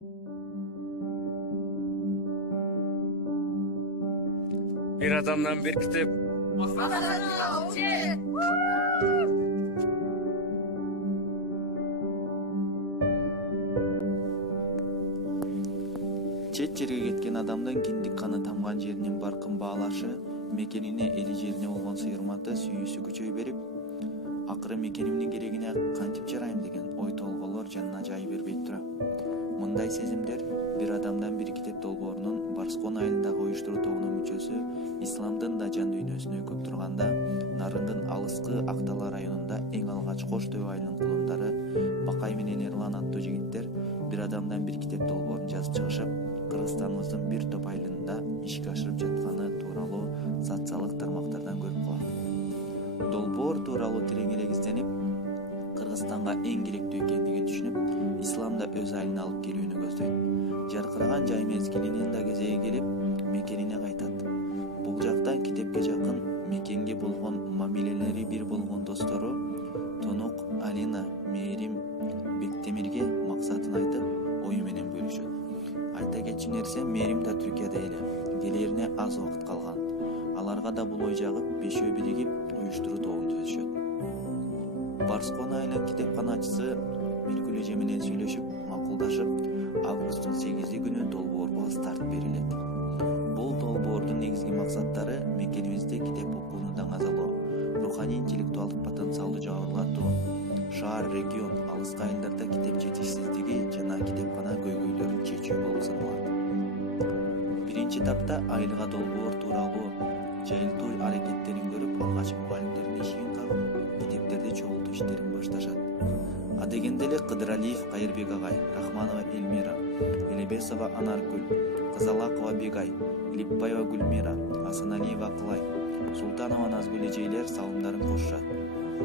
Bir adamdan bir kitap. Чет жерге кеткен адамдын киндик каны тамган жеринин баркын баалашы, мекенине эли жерине болгон сыйырматы сүйүүсү күчөй берип, акыры мекенимдин керегине кантип жарайм деген ой толголор жанына жай бербей турат. Мындай сезимдер бир адамдан бир китеп долбоорунун Барскон айылындагы уюштуруу тобунун мүчөсү исламдын да жан дүйнөсүнө өкүп турганда, Нарындын алыскы Актала районунда эң алгач Кош Төбө айылынын кулундары Бакай менен Эрлан аттуу жигиттер бир адамдан бир китеп долбоорун жазып чыгышып, Кыргызстаныбыздын бир топ айылында ишке ашырып жатканы тууралуу социалдык тармактардан көрүп калат. Долбоор тууралуу терең эле изденип, Кыргызстанга эң керектүү экендигин түшүнүп, исламда өз айылына алып келүүнү көздөйт. Жаркыраган жай мезгилинин да кезеги келип, мекенине кайтат. Бул жактан китепке жакын, мекенге болгон мамилелери бир болгон достору Тонук, Алина, Мээрим, Бектемирге максатын айтып, ою менен бөлүшөт. Айта кетчү нерсе, Мээрим да Түркияда эле, келерине аз убакыт калган. Аларга да бул ой жагып, бешөө биригип уюштуруу тобун түзүшөт. Барскон айылынын китепканачысы Миргүл менен сүйлөшүп, макулдашып, августтун 8 күнү долбоорго старт берилет. Бул долбоордун негизги максаттары мекенибизде китеп окууну даңазалоо, руханий интеллектуалдык потенциалды жогорулатуу, шаар, регион, алыскы айылдарда китеп жетишсиздиги жана китепкана көйгөйлөрүн чечүү болуп саналат. Биринчи этапта айылга долбоор тууралуу жайылтуу аракеттерин көрүп, алгач мугалимдердин эшигин кагып, китептерди чогултуу иштерин башташат. Адегенде эле Кыдыралиев Кайырбек агай, Рахманова Эльмира, Элебесова Анаргүл, Кызалакова Бегай, Липпаева Гүлмира, Асаналиева Акылай, Султанова Назгүл эжейлер салымдарын кошушат.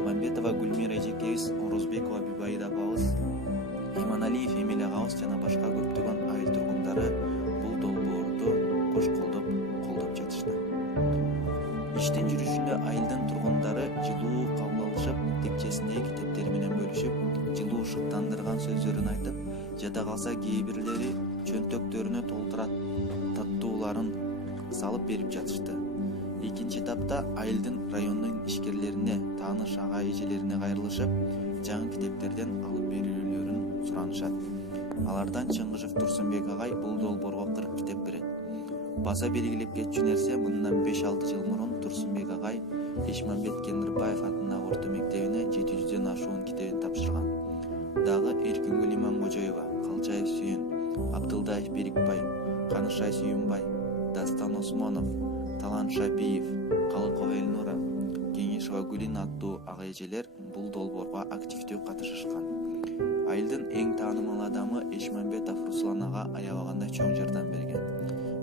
Мамбетова Гүлмира эжекебиз, Орозбекова Бибайда апабыз, Иманалиев Эмиль агабыз жана башка көптөгөн айыл тургундары бул долбоорду кош колдоп жатышты. Иштин жүрүшүндө айылдын тургундары жылуу кабыл алышып, текчесиндеги китептери менен бөлүшүп, жылуу шыктандырган сөздөрүн айтып, жада калса кээ бирлери чөнтөктөрүнө толтурат таттууларын салып берип жатышты. Экинчи этапта айылдын райондун ишкерлерине, тааныш ага эжелерине кайрылышып, жаңы китептерден алып берүүлөрүн суранышат. Алардан Чыңгышев Турсунбек агай бул долбоорго 40 китеп берет. Баса белгилеп кетчү нерсе, мындан 5-6 жыл мурун Турсунбек агай Эшмамбет Кендирбаев атындагы орто мектебине 700дөн ашуун китебин тапшырган. Дагы Эркингүл Иманкожоева, Калчаев Сүйүн, Абдылдаев Берикбай, Канышай Сүйүнбай, Дастан Осмонов, Талан Шапиев, Калыкова Элнура, Кеңешова Гүлин аттуу ага эжелер бул долбоорго активдүү катышышкан. Айылдын эң таанымал адамы Эшмамбетов Руслан ага аябаганда чоң жардам берген.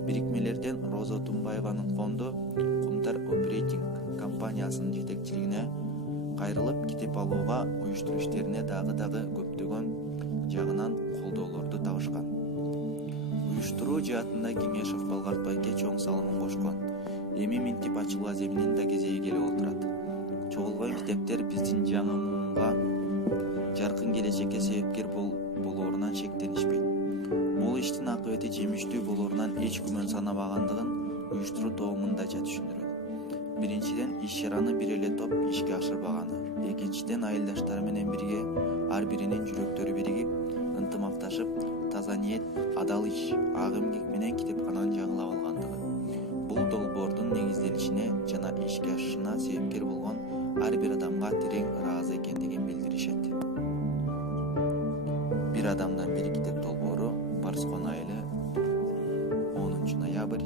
Бирикмелерден Роза Тумбаеванын фонду Кумтар Оперейтинг компаниясынын жетекчилигине кайрылып, китеп алууга уюштуруу иштерине дагы көптөгөн жагынан колдоолорду табышкан. Уюштуруу жаатында Кеңешев Балгарт байке чоң салымын кошкон. Эми минтип ачылуу аземинин да кезеги келип отурат. Чогулган китептер биздин жаңы муунга, жаркын келечекке себепкер болоорунан шектенишпейт. Бул иштин акыбети жемиштүү болоорунан эч күмөн санабагандыгын уюштуруу тобунун да түшүндүрөт. Биринчиден, иш-чараны бир эле топ ишке ашырбаганы. Экинчиден, айылдаштары менен бирге ар биринин жүрөктөрү биригип, ынтымакташып, таза ниет, адал иш, ак эмгек менен китепкананы жаңылап алгандыгы. Бул долбоордун негизделишине жана ишке ашышына себепкер болгон ар бир адамга терең ыраазы экендигин билдиришет. Бир адамдан бир китеп долбоору, Барскон айылы, 10 ноябрь